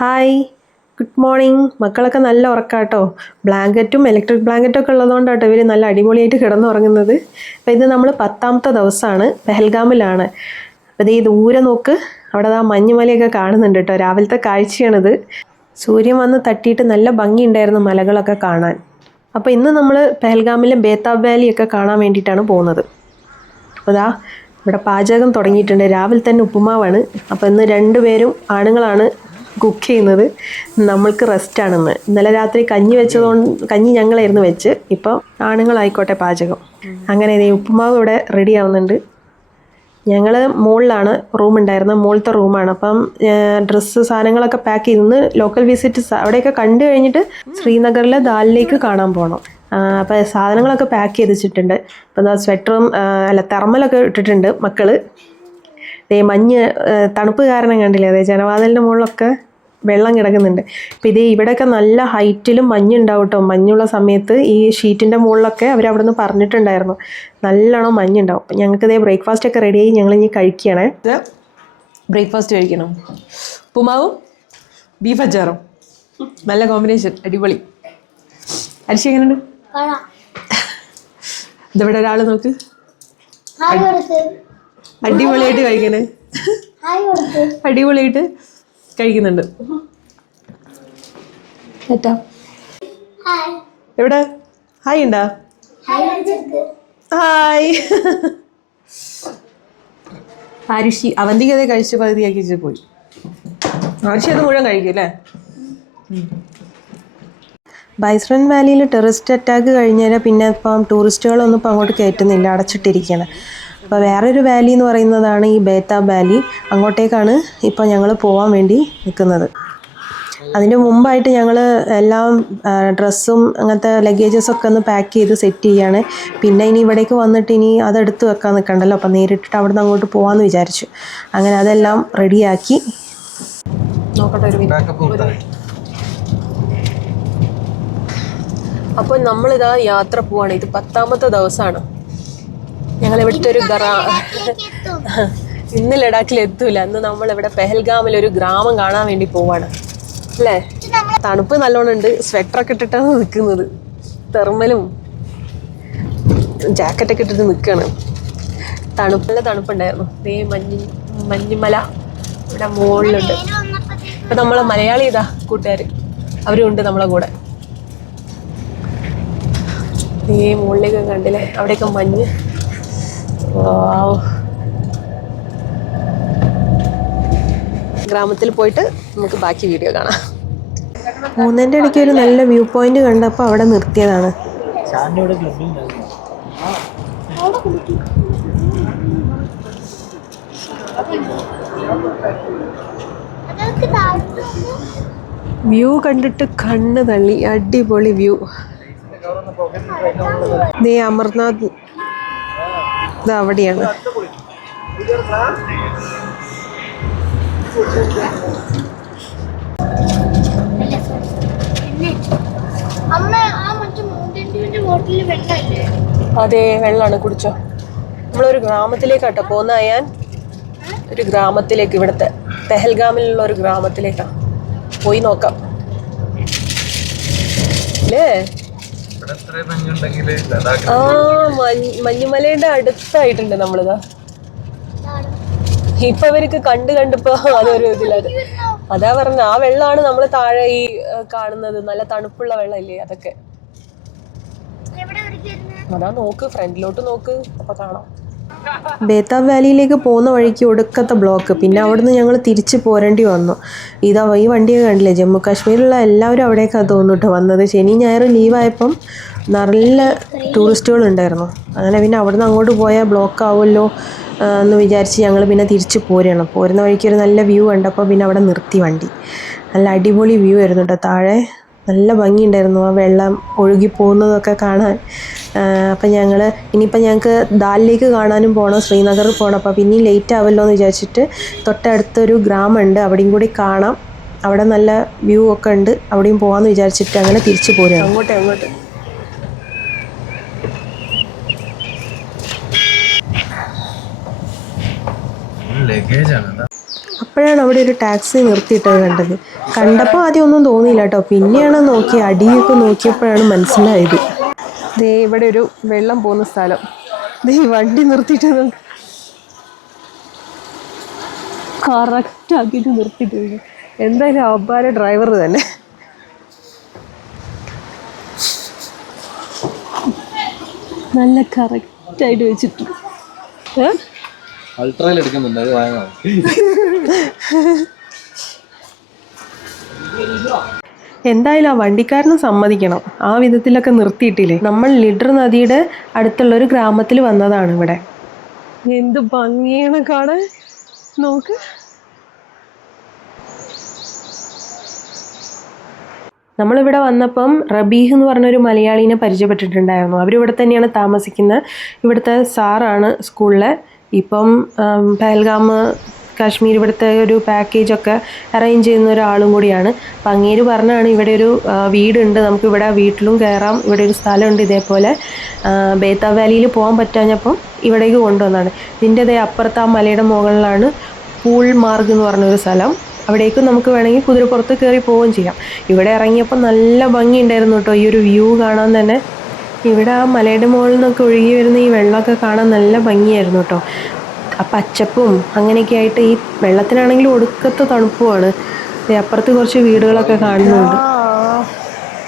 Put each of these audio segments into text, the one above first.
Hi, good morning. മക്കളൊക്കെ നല്ല ഉറക്കാട്ടോ. ബ്ലാങ്കറ്റും electric ബ്ലാങ്കറ്റും ഒക്കെ ഉള്ളതുകൊണ്ടാട്ടോ ഇവർ നല്ല അടിപൊളിയായിട്ട് കിടന്നുറങ്ങുന്നത്. അപ്പോൾ ഇത് നമ്മൾ 10ാമത്തെ ദിവസമാണ്, പെഹൽഗാമിലാണ്. അപ്പോൾ ഈ ദൂരെ നോക്ക്, അവിടെ ആ മഞ്ഞുമലയൊക്കെ കാണുന്നുണ്ട് കേട്ടോ. രാവിലത്തെ കാഴ്ചയാണിത്. സൂര്യൻ വന്ന് തട്ടിയിട്ട് നല്ല ഭംഗിയുണ്ടായിരുന്നു മലകളൊക്കെ കാണാൻ. അപ്പോൾ ഇന്ന് നമ്മൾ പെഹൽഗാമിലെ ബേതാബ് വാലിയൊക്കെ കാണാൻ വേണ്ടിയിട്ടാണ് പോകുന്നത്. അപ്പോൾ ദാ ഇവിടെ പാചകം തുടങ്ങിയിട്ടുണ്ട്. രാവിലെ തന്നെ ഉപ്പുമാവാണ്. അപ്പോൾ ഇന്ന് രണ്ടുപേരും ആണുങ്ങളാണ് കുക്ക് ചെയ്യുന്നത്. നമ്മൾക്ക് റെസ്റ്റാണെന്ന്. ഇന്നലെ രാത്രി കഞ്ഞി ഞങ്ങളായിരുന്നു വെച്ച്. ഇപ്പോൾ ആണുങ്ങളായിക്കോട്ടെ പാചകം. അങ്ങനെ ഉപ്പുമാവ് ഇവിടെ റെഡി ആവുന്നുണ്ട്. ഞങ്ങൾ മുകളിലാണ് റൂം ഉണ്ടായിരുന്നത്, മുകളിലത്തെ റൂമാണ്. അപ്പം ഡ്രസ്സ് സാധനങ്ങളൊക്കെ പാക്ക് ചെയ്ത് ഇന്ന് ലോക്കൽ വിസിറ്റ് അവിടെയൊക്കെ കണ്ടു കഴിഞ്ഞിട്ട് ശ്രീനഗറിലെ ദാൽ ലേക്ക് കാണാൻ പോകണം. അപ്പോൾ സാധനങ്ങളൊക്കെ പാക്ക് ചെയ്ത് വെച്ചിട്ടുണ്ട്. ഇപ്പം എന്താ സ്വെറ്ററും തെർമലൊക്കെ ഇട്ടിട്ടുണ്ട് മക്കൾ. മഞ്ഞ് തണുപ്പ് കാരണം കണ്ടില്ലേ, അതെ ജനവാതിലിൻ്റെ മുകളിലൊക്കെ വെള്ളം കിടക്കുന്നുണ്ട്. അപ്പോൾ ഇവിടെയൊക്കെ നല്ല ഹൈറ്റിലും മഞ്ഞുണ്ടാവും കേട്ടോ. മഞ്ഞുള്ള സമയത്ത് ഈ ഷീറ്റിൻ്റെ മുകളിലൊക്കെ അവരവിടെ നിന്ന് പറഞ്ഞിട്ടുണ്ടായിരുന്നു നല്ലോണം മഞ്ഞുണ്ടാവും. അപ്പം ഞങ്ങൾക്ക് ബ്രേക്ക്ഫാസ്റ്റ് ഒക്കെ റെഡിയായി, ഞങ്ങൾ ഇനി കഴിക്കുകയാണേ. ബ്രേക്ക്ഫാസ്റ്റ് കഴിക്കണം. ഉപ്പുമാവും ബീഫ് അച്ചാറും, നല്ല കോമ്പിനേഷൻ, അടിപൊളി. അരിശ എങ്ങനെയുണ്ട്? ഇതെവിടെ ഒരാൾ നോക്ക്, അടിപൊളിയായിട്ട് കഴിക്കണേ, അടിപൊളിയായിട്ട് കഴിക്കുന്നുണ്ട്. എവിടെ ഹായ് ഉണ്ടാ? ഹായ്. ആരുഷി അവന്തിക്ക് അതേ കഴിച്ച് പകുതിയാക്കി വെച്ച് പോയി. ആരുഷി അത് മുഴുവൻ കഴിക്കും അല്ലേ? ബൈസ്രൺ വാലിയിൽ ടെററിസ്റ്റ് അറ്റാക്ക് കഴിഞ്ഞാൽ പിന്നെ ഇപ്പം ടൂറിസ്റ്റുകളൊന്നും ഇപ്പം അങ്ങോട്ട് കയറ്റുന്നില്ല, അടച്ചിട്ടിരിക്കുകയാണ്. അപ്പോൾ വേറൊരു വാലി എന്ന് പറയുന്നതാണ് ഈ ബേതാബ് വാലി. അങ്ങോട്ടേക്കാണ് ഇപ്പോൾ ഞങ്ങൾ പോകാൻ വേണ്ടി നിൽക്കുന്നത്. അതിൻ്റെ മുമ്പായിട്ട് ഞങ്ങൾ എല്ലാം ഡ്രസ്സും അങ്ങനത്തെ ലഗേജസൊക്കെ ഒന്ന് പാക്ക് ചെയ്ത് സെറ്റ് ചെയ്യാണ്. പിന്നെ ഇനി ഇവിടേക്ക് വന്നിട്ട് ഇനി അതെടുത്ത് വെക്കാൻ നിൽക്കണ്ടല്ലോ, അപ്പം നേരിട്ടിട്ട് അവിടെ നിന്ന് അങ്ങോട്ട് പോകാമെന്ന് വിചാരിച്ചു. അങ്ങനെ അതെല്ലാം റെഡിയാക്കി. നോക്കട്ടെ ഒരു മിനിറ്റ്. അപ്പോൾ നമ്മളിതാ യാത്ര പോവാണ്. ഇത് 10ാമത്തെ ദിവസമാണ്. ഞങ്ങൾ ഇവിടുത്തെ ഒരു ഇന്ന് ലഡാക്കിൽ എത്തൂല. അന്ന് നമ്മളിവിടെ പെഹൽഗാമിലൊരു ഗ്രാമം കാണാൻ വേണ്ടി പോവാണ് അല്ലേ. തണുപ്പ് നല്ലോണം ഉണ്ട്. സ്വെറ്ററൊക്കെ ഇട്ടിട്ടാണ് നിൽക്കുന്നത്. തെർമലും ജാക്കറ്റൊക്കെ ഇട്ടിട്ട് നിൽക്കുകയാണ്. നല്ല തണുപ്പുണ്ടായിരുന്നു. മഞ്ഞുമല ഇവിടെ മുകളിലുണ്ട്. ഇപ്പം നമ്മളെ മലയാളി ഇതാ കൂട്ടുകാർ, അവരും ഉണ്ട് നമ്മളെ കൂടെ. മുകളിലേക്ക് കണ്ടില്ലേ, അവിടെയൊക്കെ മഞ്ഞ്. ഗ്രാമത്തിൽ പോയിട്ട് നമുക്ക് ബാക്കി വീഡിയോ കാണാം. പോകുന്നതിൻ്റെ ഇടയ്ക്ക് ഒരു നല്ല വ്യൂ പോയിന്റ് കണ്ടപ്പോൾ അവിടെ നിർത്തിയതാണ്. വ്യൂ കണ്ടിട്ട് കണ്ണ് തള്ളി. അടിപൊളി വ്യൂ. അമർനാഥ് ഇത് അവിടെയാണ്. അതെ, വെള്ളമാണ്, കുടിച്ചോ. നമ്മളൊരു ഗ്രാമത്തിലേക്കാട്ടോ പോകുന്ന. ഞാൻ ഒരു ഗ്രാമത്തിലേക്ക്, ഇവിടുത്തെ പെഹൽഗാമിലുള്ള ഒരു ഗ്രാമത്തിലേക്കാണ്. പോയി നോക്കാം അല്ലേ. മഞ്ഞുമലയുടെ അടുത്തായിട്ടുണ്ട് നമ്മളിതാ. ഇപ്പൊ അവർക്ക് കണ്ടിപ്പോ അതൊരു ഇതില്ലാതെ. അതാ പറഞ്ഞ, ആ വെള്ളമാണ് നമ്മൾ താഴെ ഈ കാണുന്നത്. നല്ല തണുപ്പുള്ള വെള്ളമില്ലേ, അതൊക്കെ. അതാ നോക്ക്, ഫ്രണ്ടിലോട്ട് നോക്ക്, അപ്പൊ കാണാം. ബേതാബ് വാലിയിലേക്ക് പോകുന്ന വഴിക്ക് ഒടുക്കത്തെ ബ്ലോക്ക്. പിന്നെ അവിടുന്ന് ഞങ്ങൾ തിരിച്ച് പോരേണ്ടി വന്നു. ഈ വണ്ടിയൊക്കെ കണ്ടില്ലേ, ജമ്മു കാശ്മീരിലുള്ള എല്ലാവരും അവിടേക്കാണ് തോന്നിട്ട് വന്നത്. ശനി ഞായറും ലീവായപ്പം നല്ല ടൂറിസ്റ്റുകളുണ്ടായിരുന്നു. അങ്ങനെ പിന്നെ അവിടുന്ന് അങ്ങോട്ട് പോയാൽ ബ്ലോക്ക് ആവുമല്ലോ എന്ന് വിചാരിച്ച് ഞങ്ങൾ പിന്നെ തിരിച്ച് പോരുകയാണ്. പോരുന്ന വഴിക്ക് ഒരു നല്ല വ്യൂ കണ്ടപ്പോൾ പിന്നെ അവിടെ നിർത്തി വണ്ടി. നല്ല അടിപൊളി വ്യൂ ആയിരുന്നു കേട്ടോ. താഴെ നല്ല ഭംഗിയുണ്ടായിരുന്നു ആ വെള്ളം ഒഴുകി പോകുന്നതൊക്കെ കാണാൻ. അപ്പം ഇനിയിപ്പോൾ ഞങ്ങൾക്ക് ദാൽ ലേക്ക് കാണാനും പോകണം, ശ്രീനഗറിൽ പോകണം. അപ്പോൾ പിന്നെയും ലേറ്റ് ആവുമല്ലോ എന്ന് വിചാരിച്ചിട്ട് തൊട്ടടുത്തൊരു ഗ്രാമമുണ്ട്, അവിടെയും കൂടി കാണാം. അവിടെ നല്ല വ്യൂ ഒക്കെ ഉണ്ട്, അവിടെയും പോകാമെന്ന് വിചാരിച്ചിട്ട് അങ്ങനെ തിരിച്ച് പോരുകയാണ്. അങ്ങോട്ട് അപ്പോഴാണ് അവിടെ ഒരു ടാക്സി നിർത്തിയിട്ടത് കണ്ടപ്പോൾ ആദ്യം ഒന്നും തോന്നിയില്ല കേട്ടോ. പിന്നെയാണ് അടിയൊക്കെ നോക്കിയപ്പോഴാണ് മനസ്സിലായത്. ദേ ഇവിടെ ഒരു വെള്ളം പോകുന്ന സ്ഥലം. ദേ വണ്ടി നിർത്തിയിട്ട് കറക്റ്റ് ആക്കിയിട്ട് നിർത്തിയിട്ടുണ്ട്. എന്തായാലും അബ്ബാര ഡ്രൈവർ തന്നെ. നല്ല കറക്റ്റായിട്ട് വെച്ചിട്ടുണ്ട്. എന്തായാലും ആ വണ്ടിക്കാരന് സമ്മതിക്കണം, ആ വിധത്തിലൊക്കെ നിർത്തിയിട്ടില്ലേ. നമ്മൾ ലിഡർ നദിയുടെ അടുത്തുള്ളൊരു ഗ്രാമത്തിൽ വന്നതാണ്. ഇവിടെ എന്ത് ഭംഗിയാണ് കാണാൻ, നോക്ക്. നമ്മളിവിടെ വന്നപ്പം റബീഹ് എന്ന് പറഞ്ഞൊരു മലയാളീനെ പരിചയപ്പെട്ടിട്ടുണ്ടായിരുന്നു. അവരിവിടെ തന്നെയാണ് താമസിക്കുന്നത്. ഇവിടുത്തെ സാറാണ് സ്കൂളിലെ. ഇപ്പം പഹൽഗാം കാശ്മീർ ഇവിടുത്തെ ഒരു പാക്കേജൊക്കെ അറേഞ്ച് ചെയ്യുന്ന ഒരാളും കൂടിയാണ്. അപ്പം അങ്ങേര് പറഞ്ഞാണ് ഇവിടെ ഒരു വീടുണ്ട്, നമുക്കിവിടെ വീട്ടിലും കയറാം, ഇവിടെ ഒരു സ്ഥലമുണ്ട് ഇതേപോലെ. ബേത്ത വാലിയിൽ പോകാൻ പറ്റാഞ്ഞപ്പം ഇവിടേക്ക് കൊണ്ടുവന്നാണ്. ഇതിൻ്റെ അപ്പുറത്ത് ആ മലയുടെ മുകളിലാണ് പൂൾ മാർഗ് എന്ന് പറഞ്ഞൊരു സ്ഥലം. അവിടേക്കും നമുക്ക് വേണമെങ്കിൽ കുതിരപ്പുറത്ത് കയറി പോവുകയും ചെയ്യാം. ഇവിടെ ഇറങ്ങിയപ്പോൾ നല്ല ഭംഗിയുണ്ടായിരുന്നു കേട്ടോ, ഈ ഒരു വ്യൂ കാണാൻ തന്നെ. ഇവിടെ ആ മലയുടെ മുകളിൽ നിന്നൊക്കെ ഒഴുകി വരുന്ന ഈ വെള്ളമൊക്കെ കാണാൻ നല്ല ഭംഗിയായിരുന്നു കേട്ടോ. ആ പച്ചപ്പും അങ്ങനെയൊക്കെ ആയിട്ട്, ഈ വെള്ളത്തിനാണെങ്കിലും ഒടുക്കത്തെ തണുപ്പുമാണ്. അപ്പുറത്ത് കുറച്ച് വീടുകളൊക്കെ കാണുന്നുണ്ട്.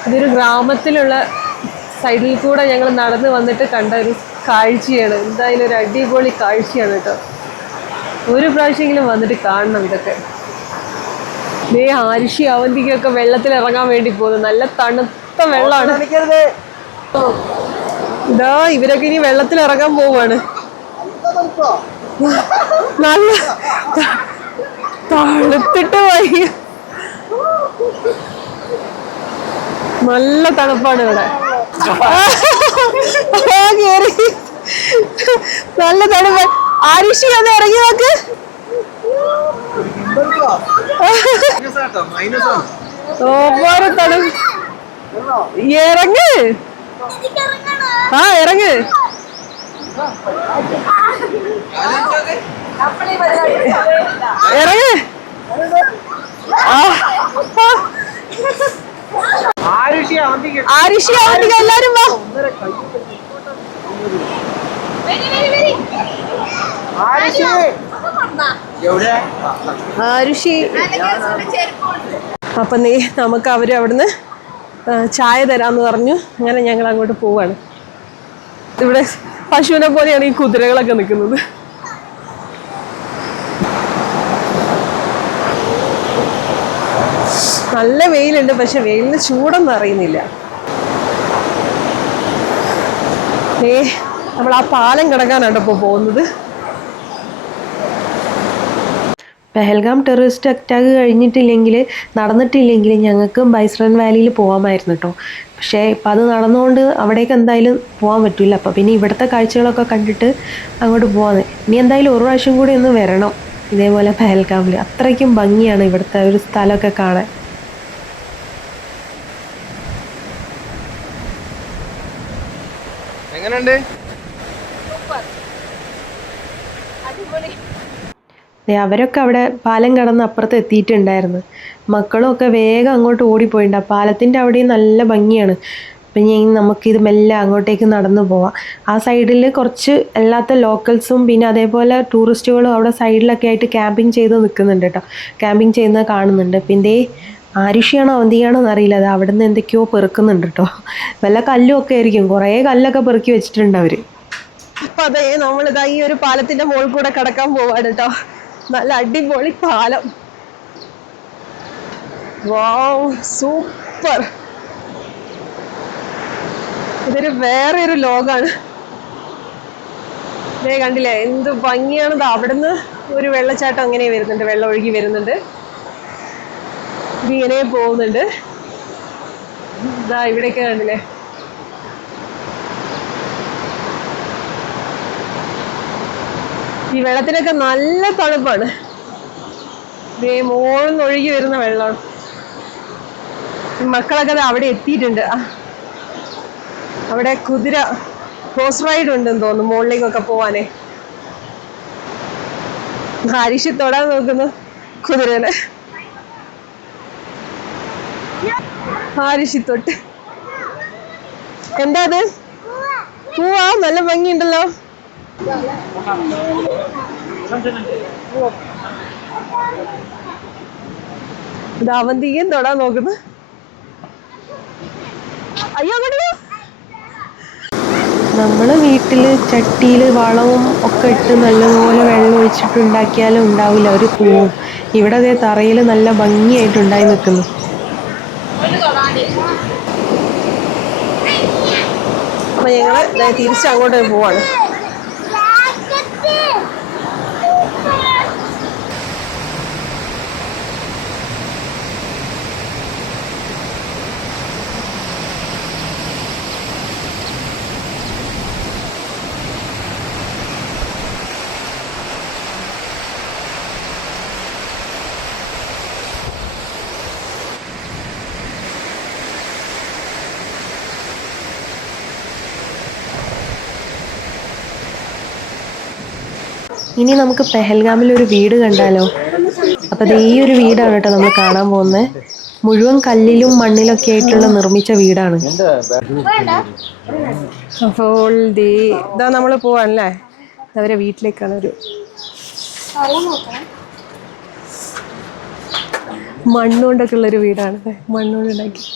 ഇതൊരു ഗ്രാമത്തിലുള്ള സൈഡിൽ കൂടെ ഞങ്ങൾ നടന്ന് വന്നിട്ട് കണ്ട ഒരു കാഴ്ചയാണ്. എന്തായാലും ഒരു അടിപൊളി കാഴ്ചയാണ് കേട്ടോ. ഒരു പ്രാവശ്യമെങ്കിലും വന്നിട്ട് കാണണം ഇതൊക്കെ. ആരിഷി അവന്തിക്കൊക്കെ വെള്ളത്തിൽ ഇറങ്ങാൻ വേണ്ടി പോകുന്നു. നല്ല തണുത്ത വെള്ളമാണ്. ഇതാ ഇവരൊക്കെ ഇനി വെള്ളത്തിൽ ഇറങ്ങാൻ പോവാണ്. നല്ല തണുത്തിട്ട് വയ്യ, നല്ല തണുപ്പാണ് ഇവിടെ. കേറി നല്ല തണുപ്പ്. ആരിഷി ഒന്ന് ഇറങ്ങി നോക്ക്. ഇറങ്ങ്, ആ ഇറങ്ങ്. ഇറങ്ങ്. ആരിഷി അവന്തിക എല്ലാരും വാ. ആരുഷി. അപ്പം നമുക്ക് അവർ അവിടുന്ന് ചായ തരാമെന്ന് പറഞ്ഞു. അങ്ങനെ ഞങ്ങൾ അങ്ങോട്ട് പോവാണ്. ഇവിടെ പശുവിനെ പോലെയാണ് ഈ കുതിരകളൊക്കെ നിൽക്കുന്നത്. നല്ല വെയിലുണ്ട്, പക്ഷെ വെയിലിന് ചൂടൊന്നും അറിയുന്നില്ല. നമ്മൾ ആ പാലം കിടക്കാനാണ് ഇപ്പോൾ പോകുന്നത്. പെഹൽഗാം ടെററിസ്റ്റ് അറ്റാക്ക് നടന്നിട്ടില്ലെങ്കിൽ ഞങ്ങൾക്ക് ബൈസ്രൻ വാലിയിൽ പോകാമായിരുന്നു കേട്ടോ. പക്ഷേ ഇപ്പം അത് നടന്നുകൊണ്ട് അവിടേക്ക് എന്തായാലും പോകാൻ പറ്റില്ല. അപ്പോൾ പിന്നെ ഇവിടുത്തെ കാഴ്ചകളൊക്കെ കണ്ടിട്ട് അങ്ങോട്ട് പോകാമെന്ന്. ഇനി എന്തായാലും ഒരു പ്രാവശ്യം കൂടി ഒന്ന് വരണം ഇതേപോലെ പെഹൽഗാമിൽ. അത്രയ്ക്കും ഭംഗിയാണ് ഇവിടുത്തെ ഒരു സ്ഥലമൊക്കെ കാണാൻ. എങ്ങനെയുണ്ട്? അവരൊക്കെ അവിടെ പാലം കടന്ന് അപ്പുറത്ത് എത്തിയിട്ടുണ്ടായിരുന്നു. മക്കളും ഒക്കെ വേഗം അങ്ങോട്ട് ഓടിപ്പോയിട്ടുണ്ട്. ആ പാലത്തിൻ്റെ അവിടെയും നല്ല ഭംഗിയാണ്. അപ്പം നമുക്കിത് മെല്ലെ അങ്ങോട്ടേക്ക് നടന്നു പോവാം. ആ സൈഡിൽ കുറച്ച് അല്ലാത്ത ലോക്കൽസും പിന്നെ അതേപോലെ ടൂറിസ്റ്റുകളും അവിടെ സൈഡിലൊക്കെ ആയിട്ട് ക്യാമ്പിങ് ചെയ്ത് നിൽക്കുന്നുണ്ട് കേട്ടോ. ക്യാമ്പിങ് ചെയ്യുന്നത് കാണുന്നുണ്ട്. പിന്നെ ആരുഷിയാണോ അവന്തിയാണോ എന്നറിയില്ല, അത് അവിടെ നിന്ന് എന്തൊക്കെയോ പെറുക്കുന്നുണ്ട് കേട്ടോ. വല്ല കല്ലും ഒക്കെ ആയിരിക്കും, കുറേ കല്ലൊക്കെ പെറുക്കി വെച്ചിട്ടുണ്ട് അവർ. അപ്പം അതേ നമ്മളിതാ ഈ ഒരു പാലത്തിൻ്റെ മുകളിൽ കൂടെ കടക്കാൻ പോവാണ് കേട്ടോ. നല്ല അടിപൊളി പാലം. വാവ്, സൂപ്പർ. ഇതൊരു വേറെ ഒരു ലോകാണ്. ഇതേ കണ്ടില്ലേ എന്ത് ഭംഗിയാണത്. അവിടുന്ന് ഒരു വെള്ളച്ചാട്ടം അങ്ങനെ വരുന്നുണ്ട്, വെള്ളം ഒഴുകി വരുന്നുണ്ട്. ഇതിങ്ങനെ പോകുന്നുണ്ട്. ഇതാ ഇവിടെയൊക്കെ കണ്ടില്ലേ. ഈ വെള്ളത്തിനൊക്കെ നല്ല തണുപ്പാണ്. ഇതേ മോളിന്ന് ഒഴുകി വരുന്ന വെള്ളമാണ്. മക്കളൊക്കെ അവിടെ എത്തിയിട്ടുണ്ട്. അവിടെ കുതിര ഹോഴ്സ് റൈഡ് ഉണ്ടെന്ന് തോന്നുന്നു, മുകളിലേക്കൊക്കെ പോവാനേ. ആരിഷി തൊടാൻ നോക്കുന്നു. കുതിരനെ ആരിഷിത്തൊട്ട് എന്താ അത്? പൂവാ, നല്ല ഭംഗിയുണ്ടല്ലോ. ഇത് അവന്തികയും തൊടാൻ നോക്കുന്നു. അയ്യോ, നമ്മള് വീട്ടില് ചട്ടിയില് വളവും ഒക്കെ ഇട്ട് നല്ലപോലെ വെള്ളം ഒഴിച്ചിട്ടുണ്ടാക്കിയാലും ഉണ്ടാവില്ല ഒരു പൂവും. ഇവിടെ അതേ തറയിൽ നല്ല ഭംഗിയായിട്ടുണ്ടായി നിൽക്കുന്നു. അപ്പൊ ഞങ്ങള് തിരിച്ചങ്ങോട്ട് പോവാണ്. ഇനി നമുക്ക് പെഹൽഗാമിൽ ഒരു വീട് കണ്ടാലോ? അപ്പൊ അത് ഈ ഒരു വീടാണ് കേട്ടോ നമ്മൾ കാണാൻ പോകുന്നത്. മുഴുവൻ കല്ലിലും മണ്ണിലൊക്കെ ആയിട്ടുള്ള നിർമ്മിച്ച വീടാണ്. അപ്പോൾ ഇതാ നമ്മൾ പോവാണല്ലേ, അവരെ വീട്ടിലേക്കാണ്. ഒരു മണ്ണുകൊണ്ടൊക്കെ ഉള്ളൊരു വീടാണ്, മണ്ണുകൊണ്ട് ഉണ്ടാക്കി.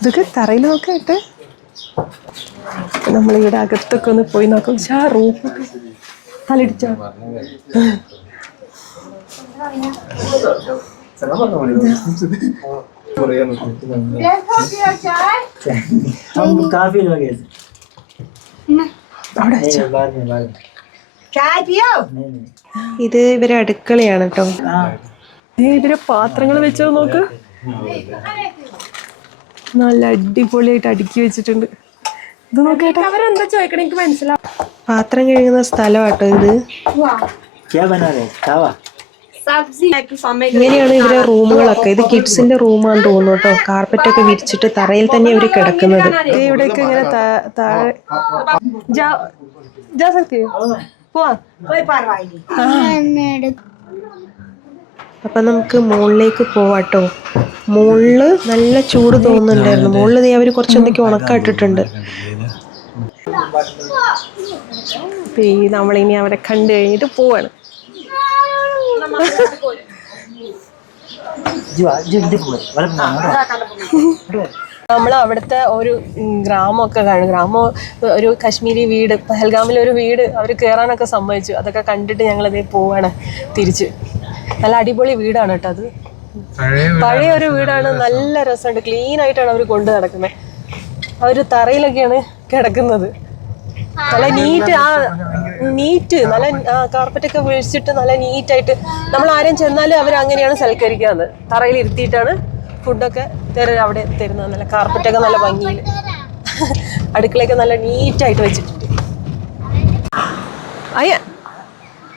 ഇതൊക്കെ തറയിൽ നോക്കാം ഇട്ട്. നമ്മളിവിടെ അകത്തൊക്കെ ഒന്ന് പോയി നോക്കാം. റൂഫ് തലടിച്ചോ? ഇത് ഇവരെ അടുക്കളയാണ് കേട്ടോ. ഇവരെ പാത്രങ്ങൾ വെച്ചോ നോക്ക്, നല്ല അടിപൊളിയായിട്ട് അടുക്കി വെച്ചിട്ടുണ്ട്. ഇത് നോക്കേട്ടോ, അവരെന്താ ചോദിക്കണേ എനിക്ക് മനസ്സിലാവും. പാത്രം കഴുകുന്ന സ്ഥലമാട്ടോ ഇത്. ഇങ്ങനെയാണ് ഇവരെ റൂമുകളൊക്കെ. ഇത് കിഡ്സിന്റെ റൂമാണെന്ന് തോന്നുന്നു കേട്ടോ. കാർപ്പറ്റൊക്കെ വിരിച്ചിട്ട് തറയിൽ തന്നെ ഇവര് കിടക്കുന്നത്. ഇവിടെയൊക്കെ ഇങ്ങനെ താഴെ അപ്പൊ നമുക്ക് മുകളിലേക്ക് പോവാട്ടോ. മുകളില് നല്ല ചൂട് തോന്നുന്നുണ്ടായിരുന്നു. മുകളിൽ അവര് കുറച്ചെന്തൊക്കെ ഉണക്കായിട്ടിട്ടുണ്ട്. നമ്മളിനി അവരെ കണ്ടു കഴിഞ്ഞിട്ട് പോവാണ്. നമ്മൾ അവിടുത്തെ ഒരു ഗ്രാമമൊക്കെ കാണും. ഗ്രാമം ഒരു കശ്മീരി വീട്, പഹൽഗാമിലെ ഒരു വീട് അവർ കയറാനൊക്കെ സമ്മതിച്ചു. അതൊക്കെ കണ്ടിട്ട് ഞങ്ങളതേ പോവാണ് തിരിച്ച്. നല്ല അടിപൊളി വീടാണ് കേട്ടോ അത്. പഴയ ഒരു വീടാണ്, നല്ല രസമുണ്ട്. ക്ലീൻ ആയിട്ടാണ് അവർ കൊണ്ടു നടക്കുന്നത്. അവർ തറയിലൊക്കെയാണ് കിടക്കുന്നത്. നല്ല നീറ്റ് നല്ല കാർപ്പറ്റൊക്കെ വിരിച്ചിട്ട് നല്ല നീറ്റായിട്ട്. നമ്മൾ ആരും ചെന്നാലും അവർ അങ്ങനെയാണ് സൽക്കരിക്കാന്ന്. തറയിൽ ഇരുത്തിയിട്ടാണ് ഫുഡൊക്കെ അവിടെ തരുന്നത്. നല്ല കാർപ്പറ്റൊക്കെ നല്ല ഭംഗിയിൽ, അടുക്കളയൊക്കെ നല്ല നീറ്റായിട്ട് വെച്ചിട്ടുണ്ട്.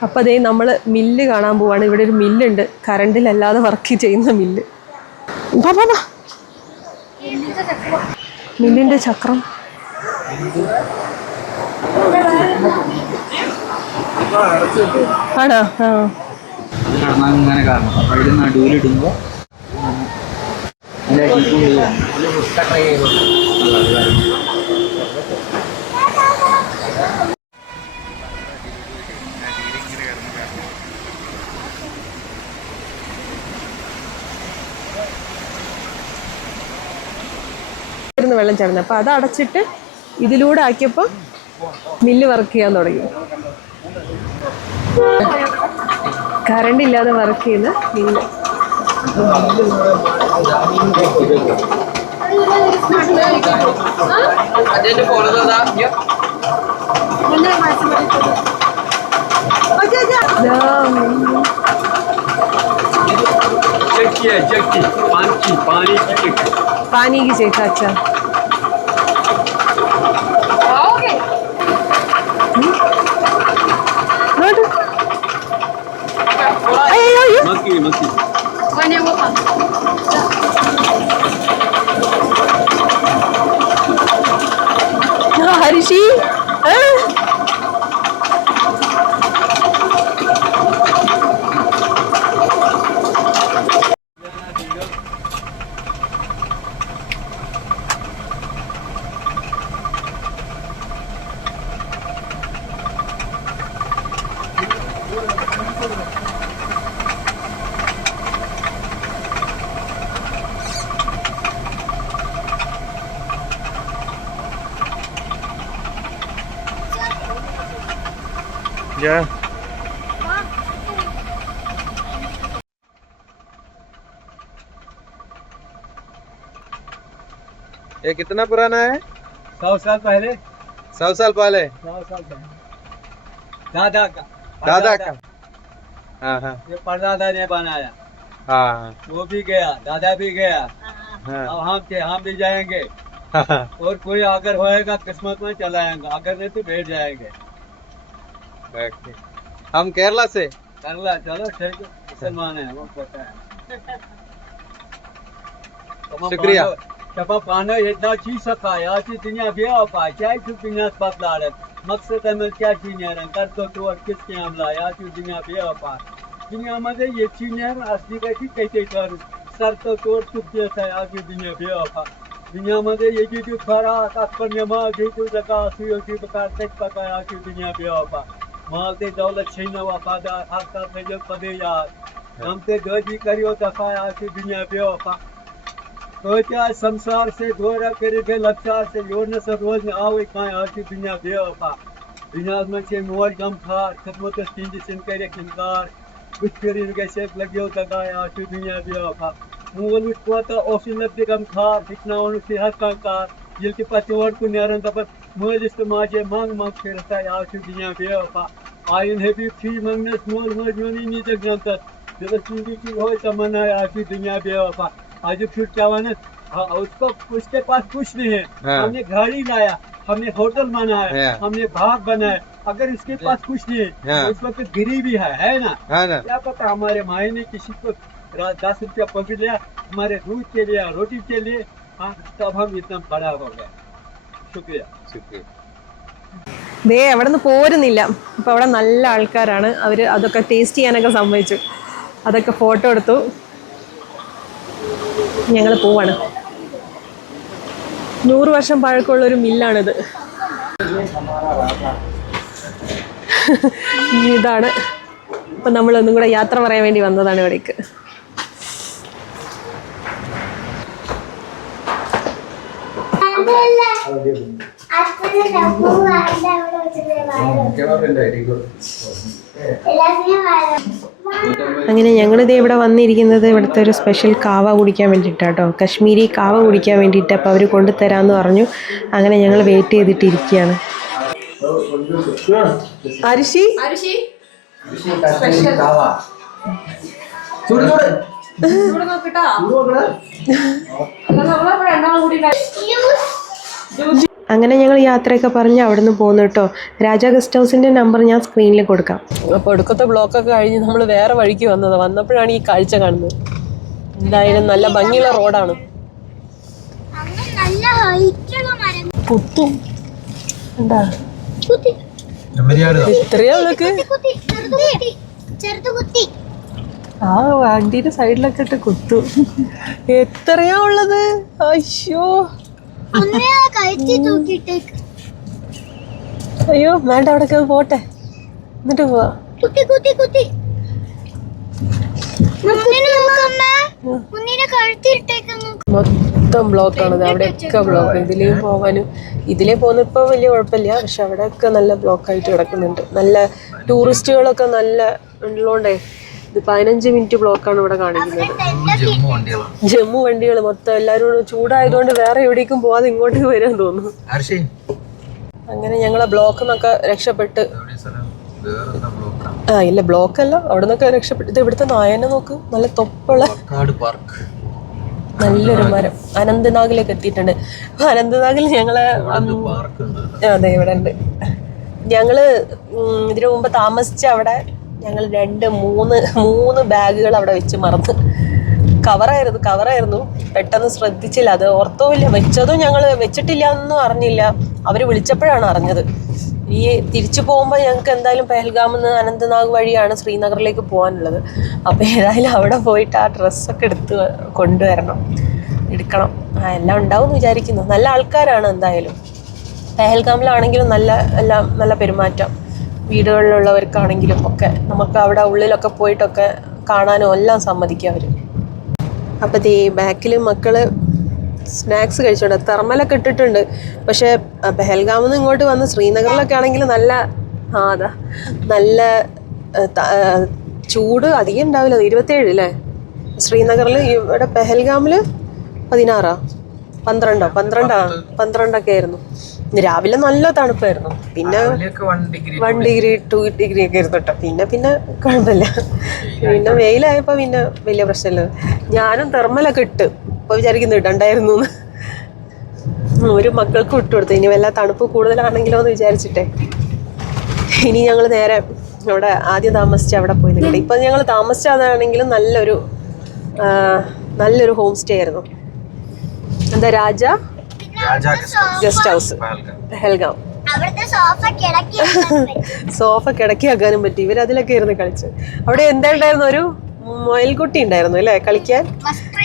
അപ്പം അതേ നമ്മൾ മില്ല് കാണാൻ പോവാണ്. ഇവിടെ ഒരു മില്ലുണ്ട്, കറണ്ടിലല്ലാതെ വർക്ക് ചെയ്യുന്ന മില്ല്. മില്ലിൻ്റെ ചക്രം ആണോ? നടുവിലിടുമ്പോ വെള്ളം ചേർന്ന്. അപ്പൊ അത് അടച്ചിട്ട് ഇതിലൂടെ ആക്കിയപ്പോ മില്ല് വർക്ക് ചെയ്യാൻ തുടങ്ങി. കറണ്ട് ഇല്ലാതെ വർക്ക് ചെയ്യുന്ന മില്ല്. पानी की चेक. अच्छा मक्खी हर्षी जा। ये कितना पुराना है? 100 साल पहले। 100 साल पहले। 100 साल पहले दादा का। हाँ हाँ ये परदादा ने बनाया। हाँ वो भी गया, दादा भी गया। हाँ अब हम थे, हम भी जाएंगे। हाँ। और कोई अगर होएगा किस्मत में चलाएंगे, अगर नहीं तो बैठ जाएंगे। हम केरला से। करला चलो ठीक है, मुसलमान है वो पता है। शुक्रिया। Tapa pano yetna çiğ saka ya ki dünya bir apa çay ki dünya patlar. Maksat emel kya çiğneyen kar to tuvar kis ki amla ya ki dünya bir apa. Dünya mada ye çiğneyen asli ki kayte kar. Sar to tuvar tupiya sa ya ki dünya bir apa. Dünya mada ye ki para akpar nema ki tu zaka suyo ki bakar tek paka ya ki dünya bir apa. Mal te dawlat çeyna vafada hakka fejel pade ya. Nam te doji kariyo dafa ya ki dünya bir apa. तो क्या संसार से घोरा करे के लक्षार से your न सब रोज में आवे काए आती दुनिया बेवफा दुनिया में से मोर गम खार खिदमत तीन जिन करे किनकार कुछ करिन के से लगियो तगाय आती दुनिया बेवफा मोल उठ कोता ऑफिस में गम खार दिखना उन से हर कार ये के पचवर को नेरन तब मोल इस्तेमाल मांग मांग करता आती दुनिया बेवफा आइन है भी फी मंगनस मोल मोल जोनी नी जगनत दिल की हो तमन्ना आती दुनिया बेवफा आज फिर क्या हुआ ना उसको उसके पास कुछ नहीं है। हाँ। हमने गाड़ी लाया, हमने होटल बनाया, हाँ। हमने बाग बनाया, अगर इसके पास कुछ नहीं है हाँ। तो उस वक्त गरीबी है ना? हाँ ना। क्या पता हमारे माई ने किसी को 10 रुपया पकड़ लिया हमारे दूध के लिए रोटी के लिए, हाँ तब हम इतना बड़ा हो गए। शुक्रिया। शुक्रिया। ദേ അവിടെ നിന്ന് പോരുന്നില്ല. അപ്പോൾ അവിടെ നല്ല ആൾക്കാരാണ്, അവർ അതൊക്കെ ടേസ്റ്റ് ചെയ്യാനൊക്കെ സമ്മതിച്ചു. അതൊക്കെ ഫോട്ടോ എടുത്തു. ഞങ്ങൾ പോവാണ്. 100 വർഷം പഴക്കമുള്ളൊരു മില്ലാണിത്. ഇതാണ്. അപ്പം നമ്മളൊന്നും കൂടെ യാത്ര പറയാൻ വേണ്ടി വന്നതാണ് ഇവിടേക്ക്. അങ്ങനെ ഞങ്ങളിത് ഇവിടെ വന്നിരിക്കുന്നത് ഇവിടുത്തെ ഒരു സ്പെഷ്യൽ കാവ കുടിക്കാൻ വേണ്ടിയിട്ടാട്ടോ, കശ്മീരി കാവ കുടിക്കാൻ വേണ്ടിയിട്ട്. അപ്പോൾ അവർ കൊണ്ടുതരാമെന്ന് പറഞ്ഞു. അങ്ങനെ ഞങ്ങൾ വെയിറ്റ് ചെയ്തിട്ടിരിക്കുകയാണ്. അരിശി അങ്ങനെ ഞങ്ങൾ യാത്രയൊക്കെ പറഞ്ഞ് അവിടെ നിന്ന് പോകുന്നു കേട്ടോ. രാജാ ഗസ്റ്റ് ഹൗസിൻ്റെ നമ്പർ ഞാൻ സ്ക്രീനിൽ കൊടുക്കാം. അപ്പോൾ ഒടുക്കത്തെ ബ്ലോക്കൊക്കെ കഴിഞ്ഞ് നമ്മൾ വേറെ വഴിക്ക് വന്നത്. വന്നപ്പോഴാണ് ഈ കാഴ്ച കാണുന്നത്. എന്തായാലും നല്ല ഭംഗിയുള്ള റോഡാണ്. കുത്തും എന്താ ഇത്രയാ ഉള്ളക്ക് ആ വണ്ടിയുടെ സൈഡിലൊക്കെ ഇട്ട് കുത്തു. എത്രയാ ഉള്ളത്? അയ്യോ അയ്യോ വേണ്ട, അവിടേക്ക് പോട്ടെ, എന്നിട്ട് പോവാ. മൊത്തം ബ്ലോക്കാണത്. അവിടെയൊക്കെ ബ്ലോക്ക്. ഇതിലേ പോകാനും ഇതിലേ പോകുന്ന ഇപ്പോൾ വലിയ കുഴപ്പമില്ല, പക്ഷെ അവിടെയൊക്കെ നല്ല ബ്ലോക്കായിട്ട് കിടക്കുന്നുണ്ട്. നല്ല ടൂറിസ്റ്റുകളൊക്കെ നല്ല ഉള്ളതുകൊണ്ടേ ഇത് 15 മിനിറ്റ് ബ്ലോക്കാണ് ഇവിടെ കാണിക്കുന്നത്. ജമ്മു വണ്ടികൾ മൊത്തം. എല്ലാവരും ചൂടായതുകൊണ്ട് വേറെ എവിടേക്കും പോവാതെ ഇങ്ങോട്ടേക്ക് വരാൻ തോന്നുന്നു. അങ്ങനെ ഞങ്ങളെ ബ്ലോക്കിൽ നിന്നൊക്കെ രക്ഷപ്പെട്ട്. ആ ഇല്ല ബ്ലോക്കല്ല, അവിടെ നിന്നൊക്കെ രക്ഷപ്പെട്ട്. ഇത് ഇവിടുത്തെ നായനെ നോക്ക്, നല്ല തൊപ്പുള്ള നല്ലൊരു മരം. അനന്തനാഗിലേക്ക് എത്തിയിട്ടുണ്ട്. അനന്തനാഗിൽ ഞങ്ങളെ അതെ ഇവിടെ ഉണ്ട്. ഞങ്ങള് ഇതിനു മുമ്പ് താമസിച്ച അവിടെ ഞങ്ങൾ 2-3 ബാഗുകൾ അവിടെ വെച്ച് മറന്ന്. കവറായിരുന്നു. പെട്ടെന്ന് ശ്രദ്ധിച്ചില്ല, അത് ഓർത്തോയില്ല. വെച്ചതും ഞങ്ങൾ വെച്ചിട്ടില്ല എന്നൊന്നും അറിഞ്ഞില്ല. അവർ വിളിച്ചപ്പോഴാണ് അറിഞ്ഞത്. ഈ തിരിച്ചു പോകുമ്പോൾ ഞങ്ങൾക്ക് എന്തായാലും പെഹൽഗാമിൽ നിന്ന് അനന്തനാഗ് വഴിയാണ് ശ്രീനഗറിലേക്ക് പോകാനുള്ളത്. അപ്പോൾ ഏതായാലും അവിടെ പോയിട്ട് ആ ഡ്രസ്സൊക്കെ എടുക്കണം. എല്ലാം ഉണ്ടാവും എന്ന് വിചാരിക്കുന്നു. നല്ല ആൾക്കാരാണ് എന്തായാലും. പെഹൽഗാമിലാണെങ്കിലും നല്ല പെരുമാറ്റം. വീടുകളിലുള്ളവർക്കാണെങ്കിലും ഒക്കെ നമുക്ക് അവിടെ ഉള്ളിലൊക്കെ പോയിട്ടൊക്കെ കാണാനും എല്ലാം സമ്മതിക്കും അവർ. അപ്പോൾ ദേ ബാക്കിൽ മക്കൾ സ്നാക്സ് കഴിച്ചോണ്ട് തെർമലൊക്കെ ഇട്ടിട്ടുണ്ട്. പക്ഷേ പെഹൽഗാമിൽ നിന്ന് ഇങ്ങോട്ട് വന്ന് ശ്രീനഗറിലൊക്കെ ആണെങ്കിൽ നല്ല ആ അതാ നല്ല ചൂട് അധികം ഉണ്ടാവില്ല. 27 അല്ലേ ശ്രീനഗറിൽ. ഇവിടെ പെഹൽഗാമിൽ 16 12 ആയിരുന്നു. രാവിലെ നല്ല തണുപ്പായിരുന്നു. പിന്നെ 1 ഡിഗ്രി 2 ഡിഗ്രി ഒക്കെ ആയിരുന്നു കേട്ടോ. പിന്നെ കുഴപ്പമില്ല. പിന്നെ വെയിലായപ്പോൾ പിന്നെ വലിയ പ്രശ്നമില്ല. ഞാനും തെർമലൊക്കെ ഇട്ട് ഇപ്പോൾ വിചാരിക്കുന്നു ഇടണ്ടായിരുന്നു എന്ന്. ഒരു മക്കൾക്കും ഇട്ട് കൊടുത്തു. ഇനി വല്ല തണുപ്പ് കൂടുതലാണെങ്കിലോ എന്ന് വിചാരിച്ചിട്ടേ. ഇനി ഞങ്ങൾ നേരെ അവിടെ ആദ്യം താമസിച്ച അവിടെ പോയി നിൽക്കട്ടെ. ഇപ്പം ഞങ്ങൾ താമസിച്ചതാണെങ്കിലും നല്ലൊരു ഹോം സ്റ്റേ ആയിരുന്നു. എന്താ ഗസ്റ്റ് ഹൗസ് പെഹൽഗാം. സോഫ കിടക്കി ആക്കാനും പറ്റി. ഇവരതിലൊക്കെ ഇരുന്ന് കളിച്ച്. അവിടെ എന്താണ്ടായിരുന്നു, ഒരു മയിൽക്കുട്ടി ഉണ്ടായിരുന്നു അല്ലേ കളിക്കാൻ.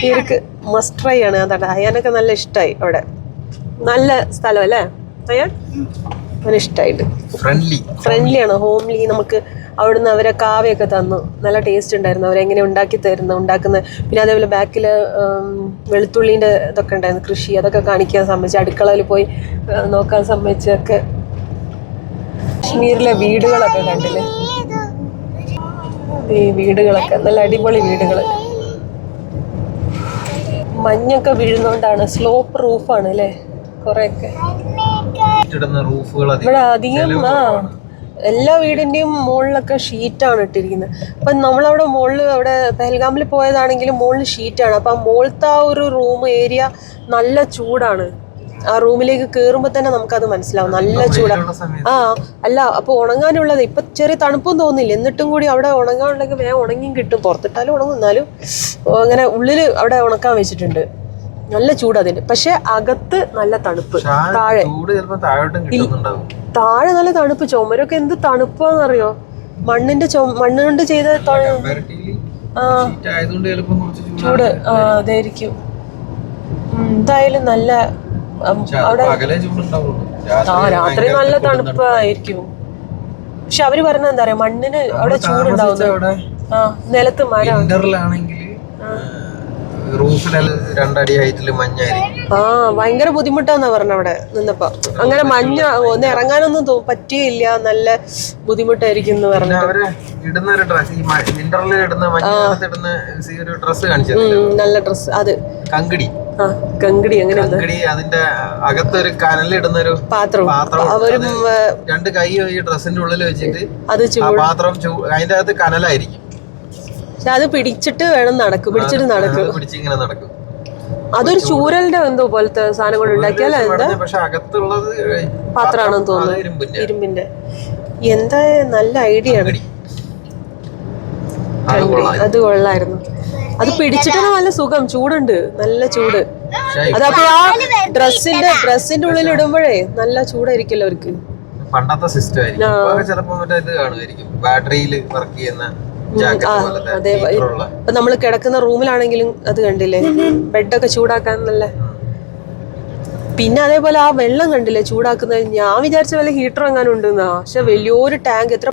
ഇവർക്ക് മസ്റ്റ് ട്രൈ ആണ്. അതാണ് അയാനൊക്കെ നല്ല ഇഷ്ടമായി. അവിടെ നല്ല സ്ഥലം അല്ലേ അയാൻ? അവന് ഇഷ്ടമായിട്ട്. ഫ്രണ്ട്ലിയാണ്, ഹോംലി. നമുക്ക് അവിടുന്ന് അവരെ കാവയൊക്കെ തന്നു. നല്ല ടേസ്റ്റ് ഉണ്ടായിരുന്നു. അവരെങ്ങനെ ഉണ്ടാക്കുന്നത്. പിന്നെ അതേപോലെ ബാക്കിൽ വെളുത്തുള്ളീൻ്റെ ഇതൊക്കെ ഉണ്ടായിരുന്നു, കൃഷി. അതൊക്കെ കാണിക്കാൻ സമ്മതിച്ചു. അടുക്കളയിൽ പോയി നോക്കാൻ സമ്മതിച്ചൊക്കെ. കാശ്മീരിലെ വീടുകളൊക്കെ കണ്ടില്ലേ? ഈ വീടുകളൊക്കെ നല്ല അടിപൊളി വീടുകൾ. മഞ്ഞൊക്കെ വീഴുന്നോണ്ടാണ്. സ്ലോപ്പ് റൂഫാണ് അല്ലേ കുറെയൊക്കെ. ഇവിടെ അധികം എല്ലാ വീടിന്റെയും മുകളിലൊക്കെ ഷീറ്റാണ് ഇട്ടിരിക്കുന്നത്. അപ്പം നമ്മളവിടെ മുകളിൽ അവിടെ പെഹൽഗാമിൽ പോയതാണെങ്കിലും മുകളിൽ ഷീറ്റാണ്. അപ്പം മുകളിലത്തെ ആ ഒരു റൂം ഏരിയ നല്ല ചൂടാണ്. ആ റൂമിലേക്ക് കയറുമ്പോൾ തന്നെ നമുക്കത് മനസ്സിലാവും, നല്ല ചൂടാണ്. അല്ല അപ്പോൾ ഉണങ്ങാനുള്ളത് ഇപ്പം ചെറിയ തണുപ്പും തോന്നില്ല. എന്നിട്ടും കൂടി അവിടെ ഉണങ്ങാനുണ്ടെങ്കിൽ വേഗം ഉണങ്ങിയും കിട്ടും. പുറത്തിട്ടാലും ഉണങ്ങും. എന്നാലും അങ്ങനെ ഉള്ളിൽ അവിടെ ഉണക്കാൻ വെച്ചിട്ടുണ്ട്. നല്ല ചൂട് അതിന്. പക്ഷെ അകത്ത് നല്ല തണുപ്പ്. താഴെ നല്ല തണുപ്പ്. ചുമരൊക്കെ എന്ത് തണുപ്പാന്നറിയോ? മണ്ണ് കൊണ്ട് ചെയ്ത ചൂട്. അതായിരിക്കും. എന്തായാലും നല്ല അവിടെ രാത്രി നല്ല തണുപ്പായിരിക്കും. പക്ഷെ അവര് പറഞ്ഞ എന്താ പറയാ, മണ്ണിന് അവിടെ ചൂടുണ്ടാവുന്നു. നിലത്ത് മരം. ഭയങ്കര ബുദ്ധിമുട്ടാന്നാ പറഞ്ഞ അവിടെ നിന്നപ്പോ. അങ്ങനെ മഞ്ഞ ഒന്ന് ഇറങ്ങാനൊന്നും പറ്റിയില്ല. നല്ല ബുദ്ധിമുട്ടായിരിക്കും എന്ന് പറഞ്ഞു. നല്ല ഡ്രസ്. അത് കങ്കടി. അങ്ങനെ അതിന്റെ അകത്തൊരു കനലിടുന്ന ഒരു പാത്രം. അവരും 2 കൈ ഈ ഡ്രസ്സിന്റെ ഉള്ളിൽ വെച്ചിട്ട് അത് പാത്രം അതിന്റെ അകത്ത് കനലായിരിക്കും. പക്ഷെ അത് പിടിച്ചിട്ട് നടക്കും. അതൊരു ചൂരലിന്റെ എന്തോ പോലത്തെ സാധനം കൊണ്ട് ഉണ്ടാക്കിയാൽ പാത്രമാണെന്ന് തോന്നുന്നു, ഇരുമ്പിന്റെ. എന്താ നല്ല ഐഡിയ ആണ്. അത് കൊള്ളായിരുന്നു. അത് പിടിച്ചിട്ട് നല്ല സുഖം. ചൂടുണ്ട്, നല്ല ചൂട്. അതപ്പോ ആ ഡ്രസ്സിന്റെ ഉള്ളിൽ ഇടുമ്പോഴേ നല്ല ചൂടായിരിക്കുമല്ലോ അവർക്ക്. പണ്ടത്തെ സിസ്റ്റം ആയിരിക്കും. ചിലപ്പോ ഇത് കാണുമായിരിക്കും, ബാറ്ററിയിൽ വർക്ക് ചെയ്യുന്ന. അതെ. ഇപ്പൊ നമ്മള് കിടക്കുന്ന റൂമിലാണെങ്കിലും അത് കണ്ടില്ലേ, ബെഡൊക്കെ ചൂടാക്കാൻ നല്ല. പിന്നെ അതേപോലെ ആ വെള്ളം കണ്ടില്ലേ ചൂടാക്കുന്നത്. ഞാൻ വിചാരിച്ച പോലെ ഹീറ്റർ എങ്ങാനും ഉണ്ടെന്നാ. പക്ഷെ വലിയൊരു ടാങ്ക്. എത്ര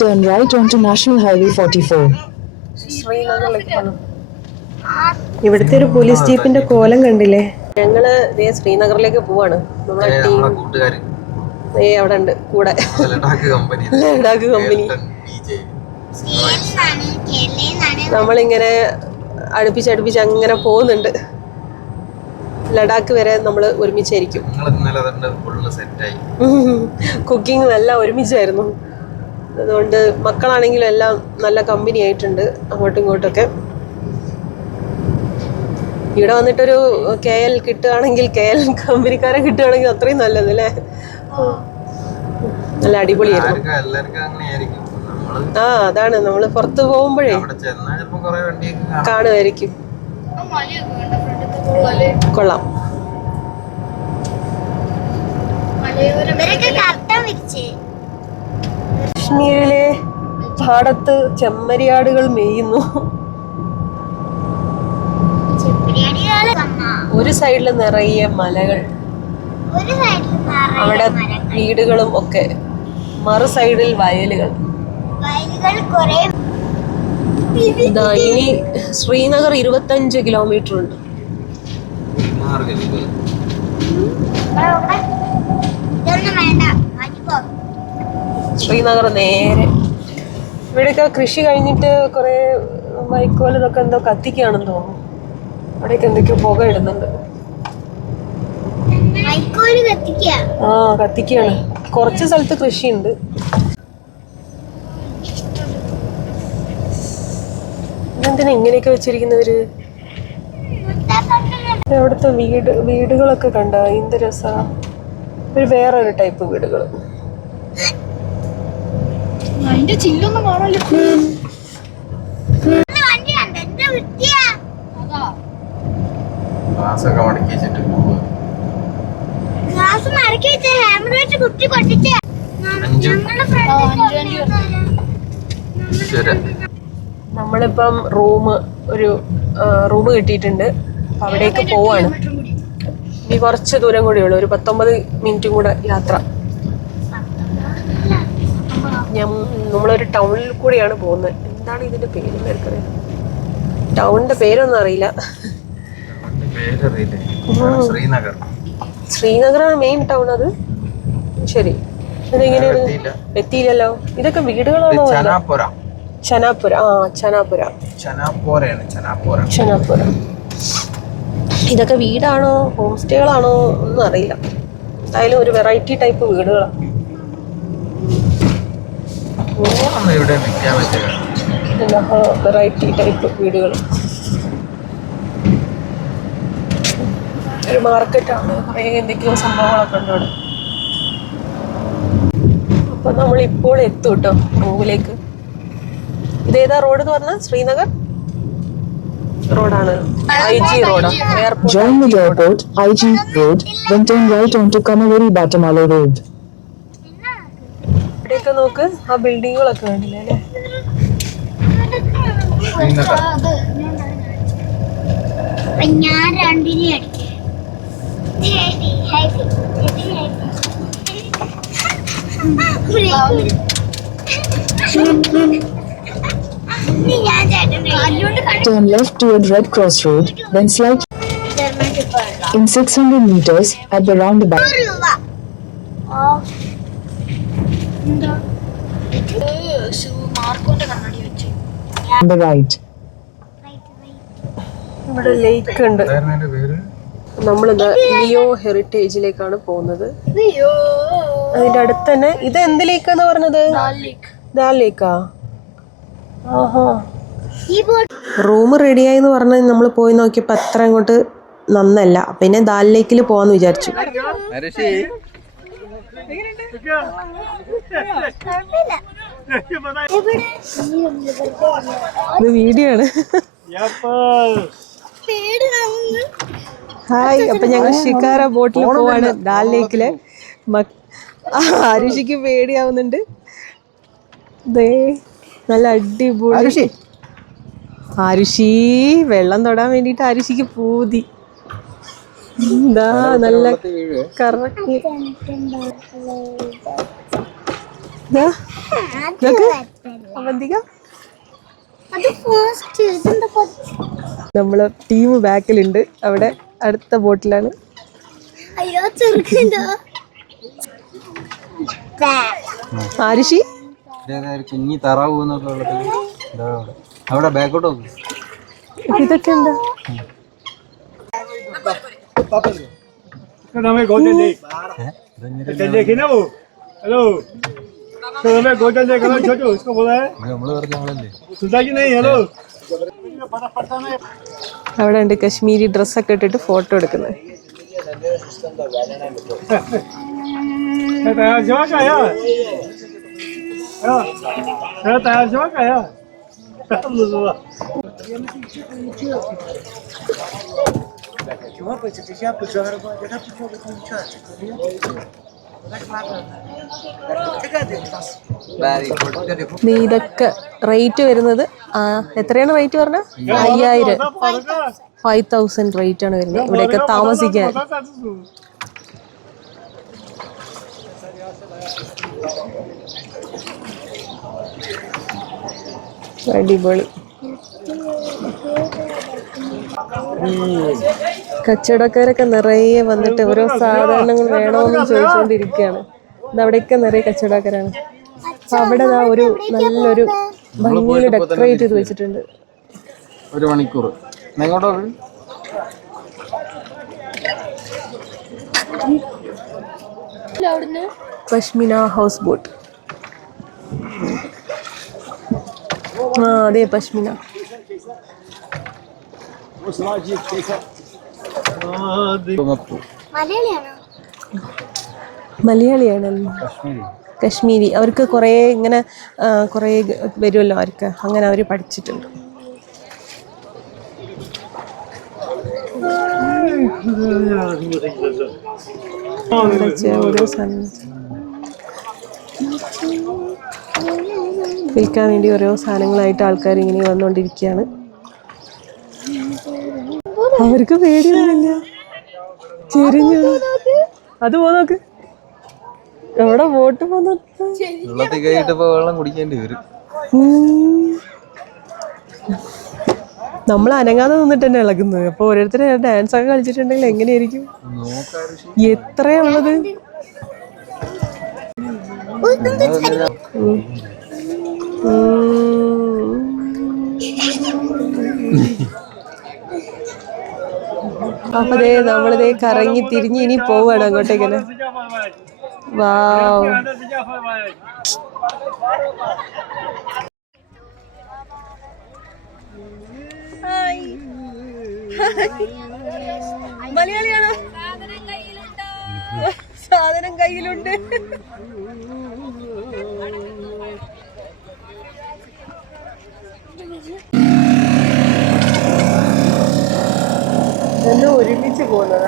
Turn right onto National Highway 44. ഇവിടുത്തെ ഒരു പോലീസ് ജീപ്പിന്റെ കോലം കണ്ടില്ലേ. ഞങ്ങള് ശ്രീനഗറിലേക്ക് പോവാണ്. നമ്മളെ ടീം അവിടെ ഉണ്ട് കൂടെ. ലഡാക്ക് കമ്പനി. നമ്മളിങ്ങനെ അടുപ്പിച്ച് അങ്ങനെ പോകുന്നുണ്ട്. ലഡാക്ക് വരെ നമ്മൾ ഒരുമിച്ചായിരിക്കും. കുക്കിംഗ് എല്ലാം ഒരുമിച്ചായിരുന്നു. അതുകൊണ്ട് മക്കളാണെങ്കിലും എല്ലാം നല്ല കമ്പനി ആയിട്ടുണ്ട് അങ്ങോട്ടും ഇങ്ങോട്ടൊക്കെ. ഇവിടെ വന്നിട്ടൊരു KL കിട്ടുകയാണെങ്കിൽ, KL കമ്പനിക്കാരെ കിട്ടുകയാണെങ്കിൽ അത്രയും നല്ലത് അല്ലേ. നല്ല അടിപൊളിയായിരുന്നു. അതാണ് നമ്മള് പുറത്ത് പോകുമ്പോഴേ കാണുമായിരിക്കും. കൊള്ളാം. കാശ്മീരിലെ പാടത്ത് ചെമ്മരിയാടുകൾ മേയുന്നു. ഒരു സൈഡില് നിറയെ മലകൾ, അവിടെ വീടുകളും ഒക്കെ. മറു സൈഡിൽ വയലുകൾ. ഇനി ശ്രീനഗർ 25 കിലോമീറ്റർ ഉണ്ട്. ശ്രീനഗർ നേരെ. ഇവിടെയൊക്കെ കൃഷി കഴിഞ്ഞിട്ട് കുറേ വൈക്കോൽ ഇതൊക്കെ എന്തോ കത്തിക്കുകയാണെന്ന് തോന്നുന്നു. അവിടെയൊക്കെ എന്തൊക്കെയോ പുക ഇടുന്നുണ്ട്. ആ കത്തിക്കുകയാണ്. കുറച്ച് സ്ഥലത്ത് കൃഷിയുണ്ട്. ഇതെന്തിനാ ഇങ്ങനെയൊക്കെ വെച്ചിരിക്കുന്നവര്? അവിടുത്തെ വീടുകളൊക്കെ കണ്ട എന്ത് രസാ. ഒരു വേറൊരു ടൈപ്പ് വീടുകൾ. ഗ്ലാസ്സൊക്കെ മടക്കി വെച്ചിട്ട് നമ്മളിപ്പം ഒരു റൂം കിട്ടിയിട്ടുണ്ട്. അവിടേക്ക് പോവാണ്. ഇനി കുറച്ച് ദൂരം കൂടെ ഉള്ളു, ഒരു 19 മിനിറ്റും കൂടെ യാത്ര. നമ്മളൊരു ടൗണിൽ കൂടിയാണ് പോകുന്നത്. എന്താണ് ഇതിന്റെ പേര്? ടൗണിന്റെ പേരൊന്നും അറിയില്ല. ശ്രീനഗറാണ് മെയിൻ ടൗൺ. അത് ശരി. അതെങ്ങനെയാണ്? എത്തിയില്ലല്ലോ. ഇതൊക്കെ വീടുകളാണോ? ചനാപുര. ഇതൊക്കെ വീടാണോ ഹോം സ്റ്റേകളാണോ ഒന്നും അറിയില്ല. എന്തായാലും ഒരു വെറൈറ്റി ടൈപ്പ് വീടുകളാണ്. വെറൈറ്റി ടൈപ്പ് വീടുകൾ. ഒരു മാർക്കറ്റാണ്. കുറേ എന്തൊക്കെയോ സംഭവങ്ങളൊക്കെ ഉണ്ട് ഇവിടെ. അപ്പൊ നമ്മളിപ്പോൾ എത്തും കേട്ടോ റൂമിലേക്ക്. ഇതേതാ റോഡ് എന്ന് പറഞ്ഞാൽ? ശ്രീനഗർ റോഡാണ്. IG റോഡാ. Join the airport, IG road, then turn right onto Kamaveri Batamala Road. ഇവിടെയൊക്കെ നോക്ക്, ആ ബിൽഡിങ്ങുകളൊക്കെ കണ്ടില്ലേ അല്ലേ? ഞാൻ രണ്ടിനെ അടിക്കേ. Turn left toward Red Cross Road, then slide in 600 meters at the roundabout. On the right. ഇവിടെ ലേക്ക് ഉണ്ട്. നമ്മളിത് ലിയോ ഹെറിറ്റേജിലേക്കാണ് പോകുന്നത്. അതിന്റെ അടുത്ത് തന്നെ ഇത് എന്ത് ലേക്കാന്ന് പറഞ്ഞത്? ദാൽ ലേക്കാ. ആഹാ. റൂം റെഡിയായിന്ന് പറഞ്ഞ് നമ്മൾ പോയി നോക്കിയപ്പോൾ അത്ര അങ്ങോട്ട് നന്നല്ല. പിന്നെ ദാൽ ലേക്കിൽ പോവാന്ന് വിചാരിച്ചു. ഇത് വീഡിയോ ആണ്. ഹായ്. അപ്പൊ ഞങ്ങൾ ഷിക്കാര ബോട്ടിൽ പോവാണ് ദാൽ ലേക്കില്. ആരുഷിക്ക് പേടിയാവുന്നുണ്ട്. നല്ല അടിപൊളി. ആരുഷി വെള്ളം തൊടാൻ വേണ്ടിട്ട് ആരുഷിക്ക് പൂതി. എന്താ നല്ല കറക്കി. നമ്മള് ടീം ബാക്കിലുണ്ട്. അവിടെ അടുത്ത ബോട്ടിലാണ്. ആരുഷി കുഞ്ഞി തറാവ് അവിടെ ബാക്കോട്ട് നോക്കും. ഇതൊക്കെ എന്താ? അവിടെ ഉണ്ട് കശ്മീരി ഡ്രസ്സൊക്കെ ഇട്ടിട്ട് ഫോട്ടോ എടുക്കുന്നത്. ഇതൊക്കെ റേറ്റ് വരുന്നത് എത്രയാണ് റേറ്റ് പറഞ്ഞ? 5000 റേറ്റ് ആണ് വരുന്നത് ഇവിടെയൊക്കെ താമസിക്കാൻ. അടിപൊളി. കച്ചവടക്കാരൊക്കെ നിറയെ വന്നിട്ട് ഓരോ സാധനങ്ങൾ വേണമെന്ന് ചോദിച്ചുകൊണ്ടിരിക്കുകയാണ്. ഇതവിടെയൊക്കെ നിറയെ കച്ചവടക്കാരാണ്. അപ്പോൾ അവിടെ ദാ ഒരു നല്ലൊരു ഭംഗിയിൽ ഡെക്കറേറ്റ് ചെയ്ത് വെച്ചിട്ടുണ്ട്. 1 മണിക്കൂർ എങ്ങോട്ടോ പശ്മിന ഹൗസ് ബോട്ട്. ആ അതെ പശ്മിന. മലയാളിയാണല്ലോ. കശ്മീരി. അവർക്ക് കുറേ ഇങ്ങനെ കുറേ വരുമല്ലോ അവർക്ക്, അങ്ങനെ അവർ പഠിച്ചിട്ടുണ്ട്. ഓരോ സാധനം വിൽക്കാൻ വേണ്ടി ഓരോ സാധനങ്ങളായിട്ട് ആൾക്കാർ ഇങ്ങനെ വന്നുകൊണ്ടിരിക്കുകയാണ്. അവർക്ക് പേടിയൊന്നുമില്ല. ചെരിഞ്ഞു അത് പോന്നോക്ക് എവിടെ ബോട്ട് പോന്ന വെള്ളത്തിൽ കൈയിട്ടപ്പോ വെള്ളം കുടിക്കേണ്ടി വരും. നമ്മൾ അനങ്ങാതെ നിന്നിട്ട് തന്നെ ഇളകുന്നത്. അപ്പൊ ഓരോരുത്തരെ ഡാൻസ് ഒക്കെ കളിച്ചിട്ടുണ്ടെങ്കിൽ എങ്ങനെയായിരിക്കും? എത്രയുള്ളത്? അപ്പൊ ദേ നമ്മളിതേ കറങ്ങി തിരിഞ്ഞ് ഇനി പോവാണ് അങ്ങോട്ടേക്കന്നെ. വാവ്. മലയാളിയാണോ? സാധനം കയ്യിലുണ്ട്. എല്ലാം ഒരുമിച്ച് പോകുന്നത്.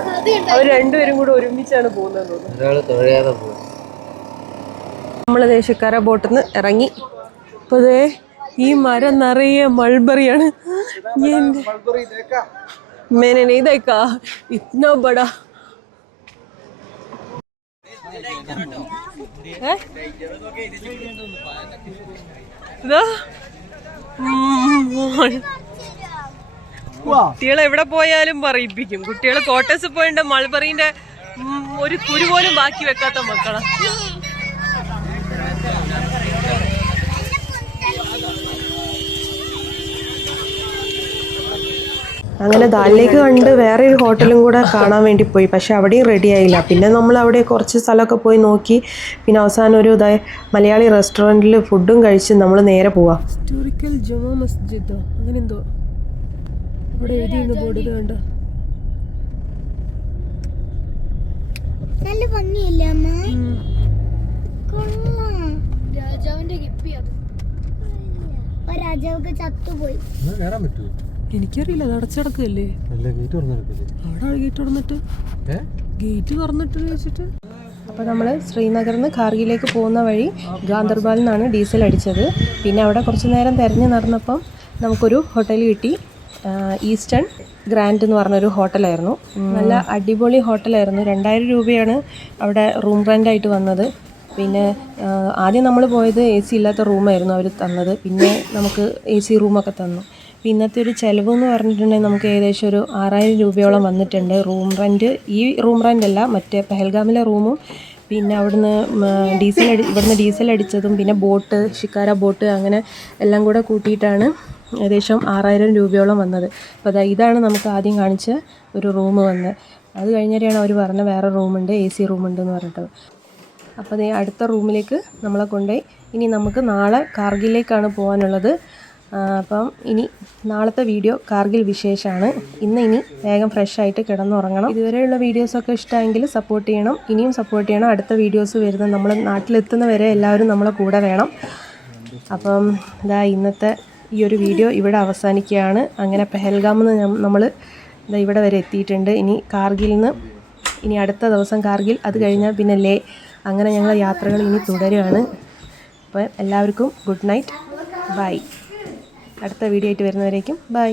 അവർ രണ്ടുപേരും കൂടെ ഒരുമിച്ചാണ് പോകുന്നത്. നമ്മള് ഷിക്കാര ബോട്ടിൽ നിന്ന് ഇറങ്ങി. അപ്പൊ ദേ ഈ മരം നിറയെ മൾബറിയാണ്. मैंने नहीं देखा इतना बड़ा. കുട്ടികളെ എവിടെ പോയാലും പറയിപ്പിക്കും. കുട്ടികൾ കോട്ടേഴ്സ് പോയിട്ട് മൾബറിന്റെ ഒരു കുരു പോലും ബാക്കി വെക്കാത്ത മക്കളാ. അങ്ങനെ ദാലിലേക്ക് കണ്ട് വേറെ ഒരു ഹോട്ടലും കൂടെ കാണാൻ വേണ്ടി പോയി. പക്ഷെ അവിടെയും റെഡി ആയില്ല. പിന്നെ നമ്മൾ അവിടെ കുറച്ച് സ്ഥലമൊക്കെ പോയി നോക്കി. പിന്നെ അവസാനം ഒരു മലയാളി റെസ്റ്റോറൻറ്റിൽ ഫുഡും കഴിച്ച് നമ്മൾ നേരെ പോവാം. ഹിസ്റ്റോറിക്കൽ ജുമാ മസ്ജിദോ അങ്ങനെ എന്തോ അവിടെ എഴുതിയിരുന്ന ബോർഡ് കണ്ടോ? നല്ല ഭംഗിയില്ലേ അമ്മ? രാജാവിന്റെ ഗിപ്പി അത്. രാജാവൊക്കെ ചത്തുപോയി. എനിക്കറിയില്ല. അത് അടച്ചടക്കല്ലേ? അവിടെ ഗേറ്റ് തുറന്നിട്ട് വെച്ചിട്ട്. അപ്പോൾ നമ്മൾ ശ്രീനഗറിൽ നിന്ന് കാർഗിലേക്ക് പോകുന്ന വഴി ഗാന്ദർബാലിൽ നിന്നാണ് ഡീസൽ അടിച്ചത്. പിന്നെ അവിടെ കുറച്ച് നേരം തിരഞ്ഞ് നടന്നപ്പം നമുക്കൊരു ഹോട്ടൽ കിട്ടി. ഈസ്റ്റേൺ ഗ്രാൻഡ് എന്ന് പറഞ്ഞൊരു ഹോട്ടലായിരുന്നു. നല്ല അടിപൊളി ഹോട്ടലായിരുന്നു. 2000 രൂപയാണ് അവിടെ റൂം റെൻ്റായിട്ട് വന്നത്. പിന്നെ ആദ്യം നമ്മൾ പോയത് AC ഇല്ലാത്ത റൂമായിരുന്നു അവർ തന്നത്. പിന്നെ നമുക്ക് AC റൂമൊക്കെ തന്നു. ഇന്നത്തെ ഒരു ചിലവെന്ന് പറഞ്ഞിട്ടുണ്ടെങ്കിൽ നമുക്ക് ഏകദേശം ഒരു 6000 രൂപയോളം വന്നിട്ടുണ്ട് റൂം റെൻറ്റ്. ഈ റൂം റെൻ്റ് അല്ല, മറ്റേ പെഹൽഗാമിലെ റൂമും പിന്നെ ഇവിടുന്ന് ഡീസൽ അടിച്ചതും പിന്നെ ബോട്ട്, ഷിക്കാര ബോട്ട്, അങ്ങനെ എല്ലാം കൂടെ കൂട്ടിയിട്ടാണ് ഏകദേശം 6000 രൂപയോളം വന്നത്. അപ്പോൾ ഇതാണ് നമുക്ക് ആദ്യം കാണിച്ച ഒരു റൂം വന്നത്. അത് കഴിഞ്ഞിട്ടാണ് അവർ പറഞ്ഞ വേറെ റൂമുണ്ട്, AC റൂമുണ്ടെന്ന് പറഞ്ഞിട്ട്. അപ്പോൾ അടുത്ത റൂമിലേക്ക് നമ്മളെ കൊണ്ടുപോയി. ഇനി നമുക്ക് നാളെ കാർഗിലേക്കാണ് പോകാനുള്ളത്. അപ്പം ഇനി നാളത്തെ വീഡിയോ കാർഗിൽ വിശേഷമാണ്. ഇനി വേഗം ഫ്രഷായിട്ട് കിടന്നുറങ്ങണം. ഇതുവരെയുള്ള വീഡിയോസൊക്കെ ഇഷ്ടമെങ്കിൽ സപ്പോർട്ട് ചെയ്യണം. ഇനിയും സപ്പോർട്ട് ചെയ്യണം. അടുത്ത വീഡിയോസ് വരുന്നത് നമ്മൾ നാട്ടിലെത്തുന്ന വരെ എല്ലാവരും നമ്മളെ കൂടെ വേണം. അപ്പം ഇന്നത്തെ ഈ ഒരു വീഡിയോ ഇവിടെ അവസാനിക്കുകയാണ്. അങ്ങനെ പെഹൽഗാമിൽ നിന്ന് നമ്മൾ ഇവിടെ വരെ എത്തിയിട്ടുണ്ട്. ഇനി കാർഗിലിൽ നിന്ന് ഇനി അടുത്ത ദിവസം കാർഗിൽ, അത് കഴിഞ്ഞാൽ പിന്നെ ലേ. അങ്ങനെ ഞങ്ങൾ യാത്രകൾ ഇനി തുടരുകയാണ്. അപ്പം എല്ലാവർക്കും ഗുഡ് നൈറ്റ്, ബൈ. അടുത്ത വീഡിയോ ആയിട്ട് വരുന്നവരേക്കും ബൈ.